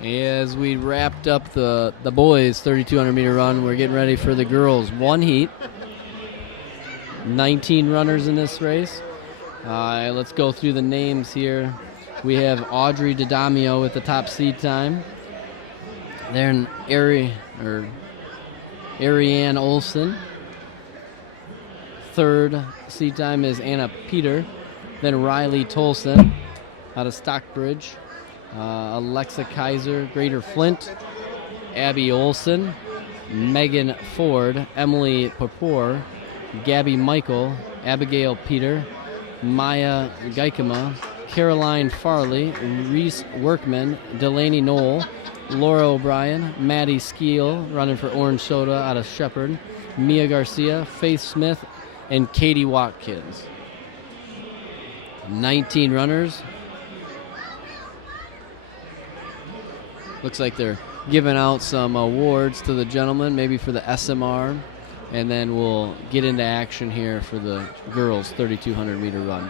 As we wrapped up the boys' 3,200 meter run, we're getting ready for the girls' one heat. 19 runners in this race. Let's go through the names here. We have Audrey Didamio with the top seed time. Then Ariane Olson. Third seed time is Anna Peter. Then Riley Tolson out of Stockbridge. Alexa Kaiser, Greater Flint. Abby Olson. Megan Ford. Emily Papor. Gabby Michael. Abigail Peter. Maya Geikema. Caroline Farley. Reese Workman. Delaney Knoll. Laura O'Brien. Maddie Skeel, running for Orange Soda out of Shepherd. Mia Garcia. Faith Smith. And Katie Watkins. 19 runners. Looks like they're giving out some awards to the gentlemen, maybe for the SMR, and then we'll get into action here for the girls' 3,200 meter run.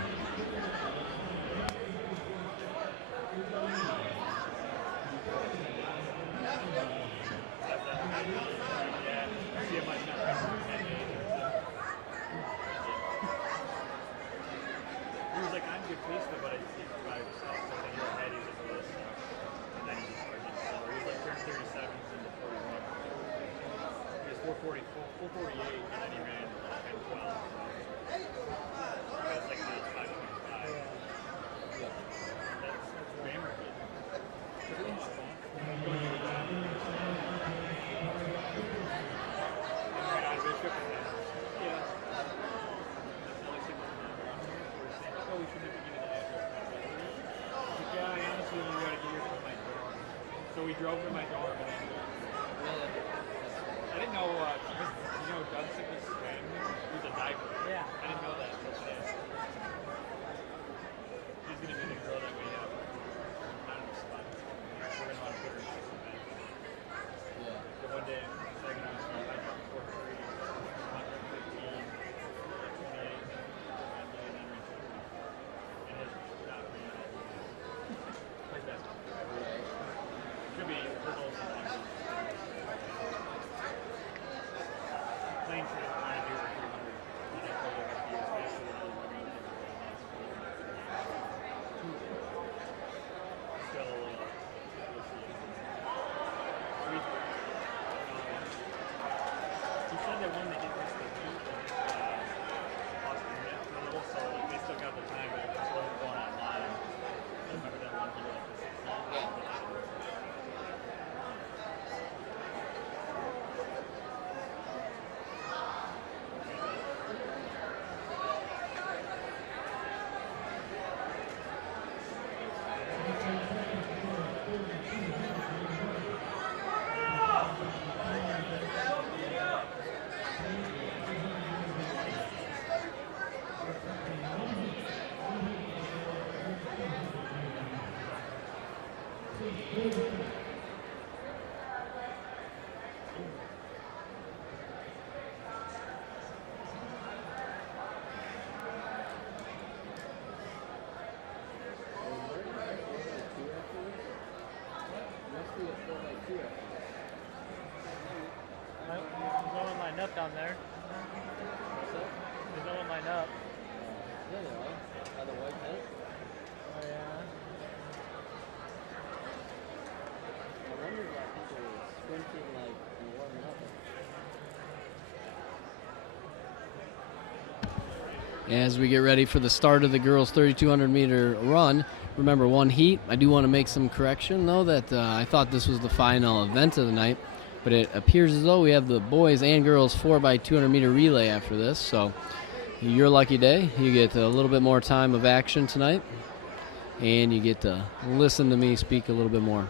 Down there. There's no one lined up. Yeah, they are. By the white tent? Oh, yeah. I wonder why people are sprinting like and warming up. As we get ready for the start of the girls' 3,200 meter run, remember one heat. I do want to make some correction, though, that I thought this was the final event of the night. But it appears as though we have the boys and girls 4x200 meter relay after this. So your lucky day. You get a little bit more time of action tonight. And you get to listen to me speak a little bit more.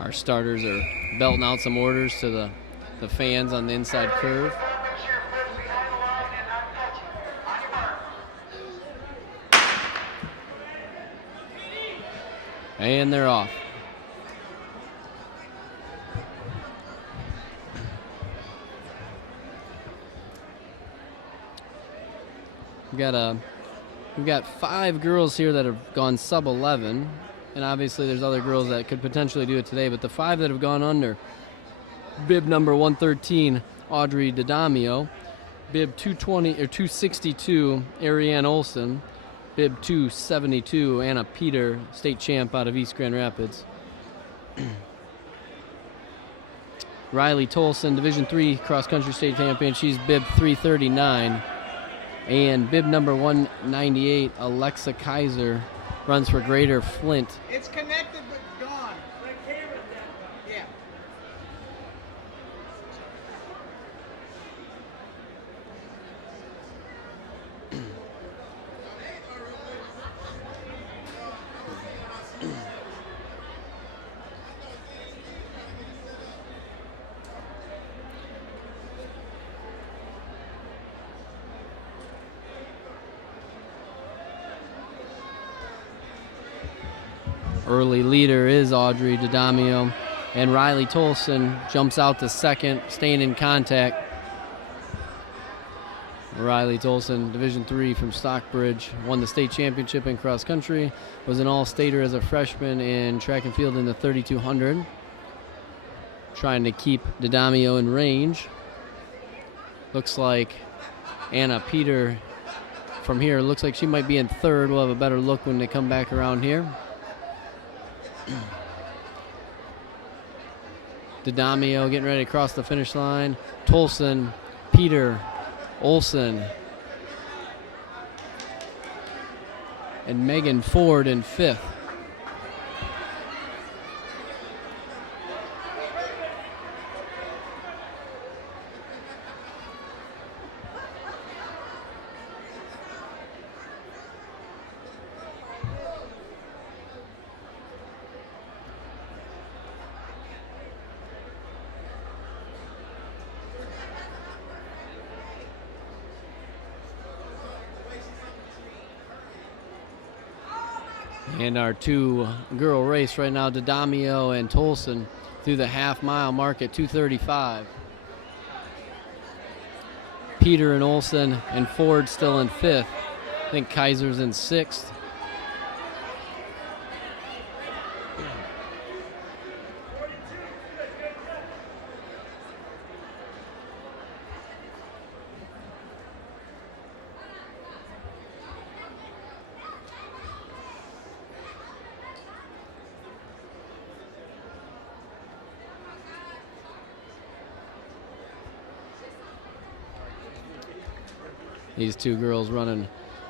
Our starters are belting out some orders to the fans on the inside curve. And they're off. We've got 5 girls here that have gone sub 11, and obviously there's other girls that could potentially do it today, but the 5 that have gone under: bib number 113, Audrey Didamio; bib 220 or 262, Ariane Olson; bib 272, Anna Peter, state champ out of East Grand Rapids. Riley Tolson, Division III cross country state champion. She's bib 339. And bib number 198, Alexa Kaiser, runs for Greater Flint. It's connected but gone. Yeah. Early leader is Audrey Didamio, and Riley Tolson jumps out to second, staying in contact. Riley Tolson, Division III from Stockbridge, won the state championship in cross country, was an all-stater as a freshman in track and field in the 3200. Trying to keep Didamio in range. Looks like Anna Peter from here, looks like she might be in third. We'll have a better look when they come back around here. Didamio getting ready to cross the finish line. Tolson, Peter, Olson, and Megan Ford in 5th. And our 2-girl race right now, Didamio and Tolson, through the half-mile mark at 2:35. Peter and Olson and Ford still in 5th. I think Kaiser's in 6th. These 2 girls running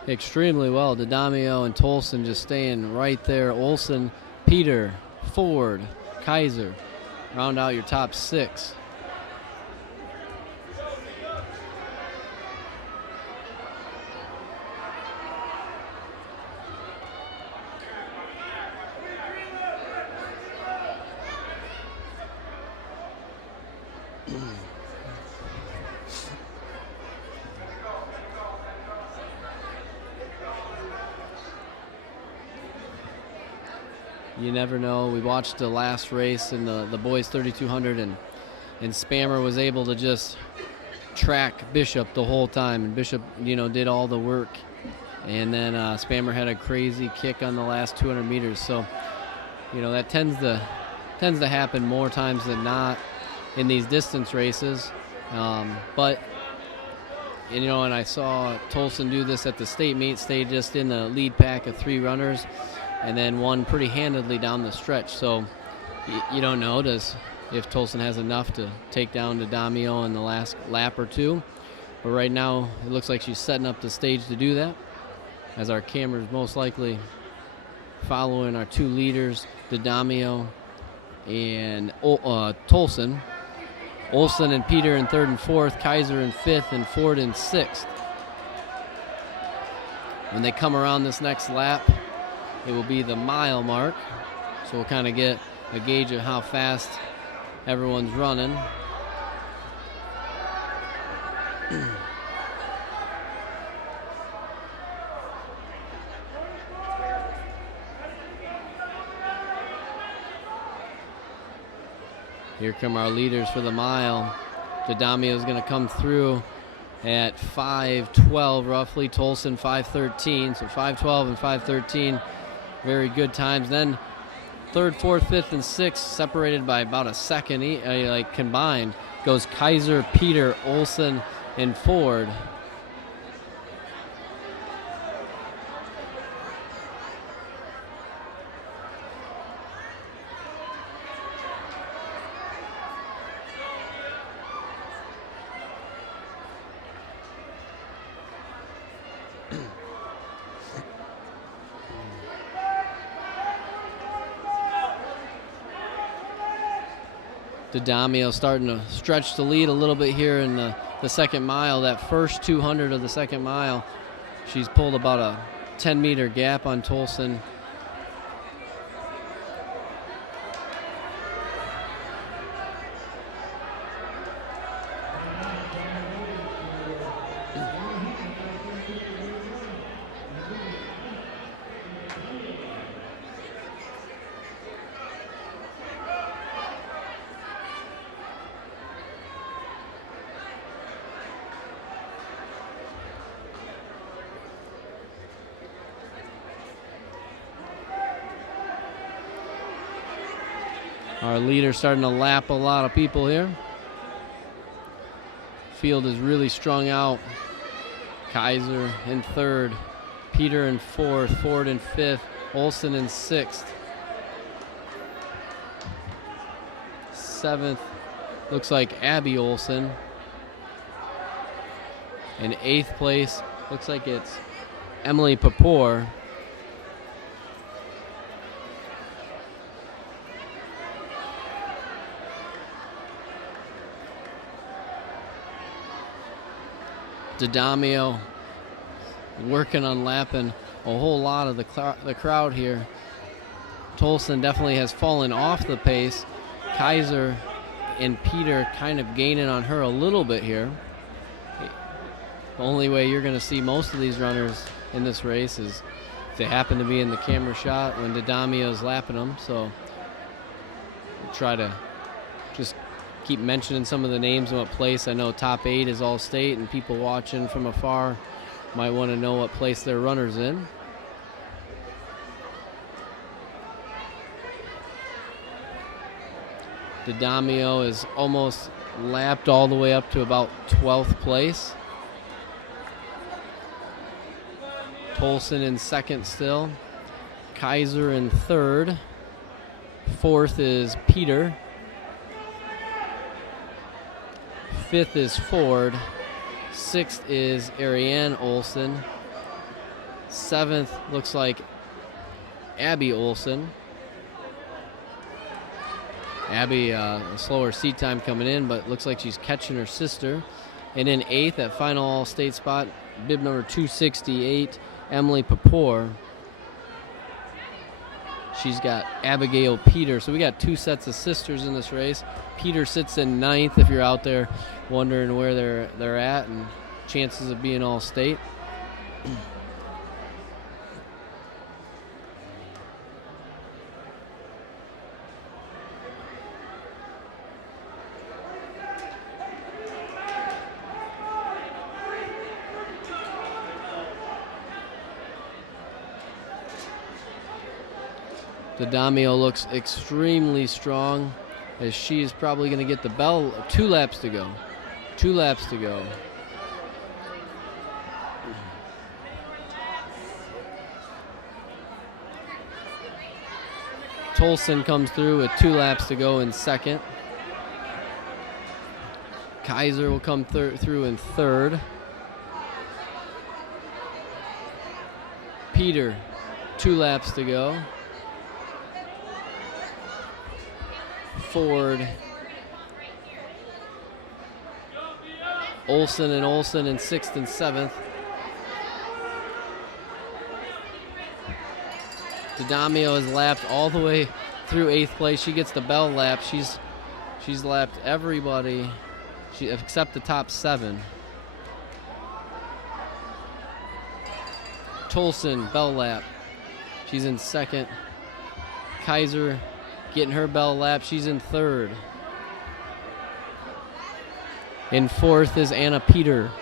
extremely well. Didamio and Tolson just staying right there. Olson, Peter, Ford, Kaiser. Round out your top 6. You never know. We watched the last race in the boys 3200, and Spammer was able to just track Bishop the whole time, and Bishop, did all the work. And then Spammer had a crazy kick on the last 200 meters. So, that tends to happen more times than not in these distance races. But and I saw Tolson do this at the state meet, stayed just in the lead pack of 3 runners, and then won pretty handedly down the stretch. So you don't know if Tolson has enough to take down Didamio in the last lap or 2. But right now, it looks like she's setting up the stage to do that, as our camera's most likely following our 2 leaders, Didamio and Tolson. Olson and Peter in 3rd and 4th, Kaiser in 5th, and Ford in 6th. When they come around this next lap, it will be the mile mark, so we'll kind of get a gauge of how fast everyone's running. Here come our leaders for the mile. Didamio is going to come through at 5:12 roughly. Tolson 5:13, so 5:12 and 5:13, very good times. Then third, fourth, fifth, and sixth separated by about a second, like combined, goes Kaiser, Peter, Olson, and Ford. D'Adamio starting to stretch the lead a little bit here in the second mile. That first 200 of the second mile, she's pulled about a 10-meter gap on Tolson. Our leader starting to lap a lot of people here. Field is really strung out. Kaiser in third, Peter in fourth, Ford in fifth, Olson in sixth. Seventh looks like Abby Olson. In eighth place looks like it's Emily Papour. D'Adamio working on lapping a whole lot of the crowd here. Tolson definitely has fallen off the pace. Kaiser and Peter kind of gaining on her a little bit here. The only way you're going to see most of these runners in this race is if they happen to be in the camera shot when D'Adamio is lapping them. So we'll try to just keep mentioning some of the names and what place. I know top 8 is all state, and people watching from afar might want to know what place their runner's in. D'Adamio is almost lapped all the way up to about 12th place. Tolson in second still. Kaiser in third. Fourth is Peter. Fifth is Ford. Sixth is Ariane Olson. Seventh looks like Abby Olson. Abby, a slower seat time coming in, but looks like she's catching her sister. And in eighth, that final all-state spot, bib number 268, Emily Papour. She's got Abigail Peter. So we got 2 sets of sisters in this race. Peter sits in ninth if you're out there wondering where they're at and chances of being all state. D'Adamio looks extremely strong, as she is probably going to get the bell. 2 laps to go. 2 laps to go. Tolson comes through with 2 laps to go in second. Kaiser will come through in third. Peter, 2 laps to go. Ford, Olson in sixth and seventh. D'Adamio has lapped all the way through 8th place. She gets the bell lap. She's lapped everybody except the top 7. Tolson, bell lap. She's in second. Kaiser getting her bell lap. She's in third. In fourth is Anna Peter.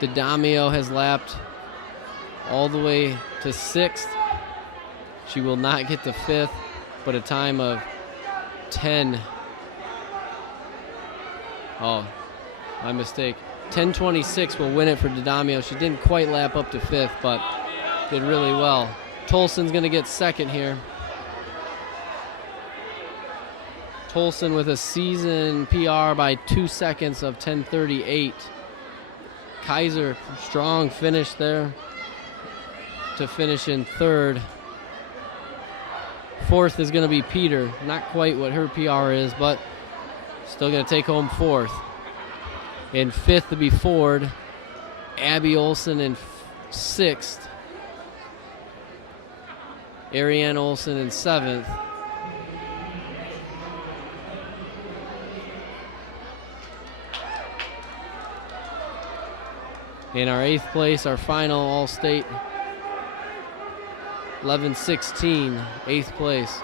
Didamio has lapped all the way to 6th. She will not get to 5th, but a time of 10. Oh, my mistake. 10:26 will win it for Didamio. She didn't quite lap up to 5th, but did really well. Tolson's going to get 2nd here. Tolson with a season PR by 2 seconds of 10:38. Kaiser, strong finish there to finish in 3rd. 4th is going to be Peter. Not quite what her PR is, but still going to take home 4th. In 5th to be Ford. Abby Olson in 6th. Ariane Olson in 7th. In our 8th place, our final All-State 11:16, 8th place.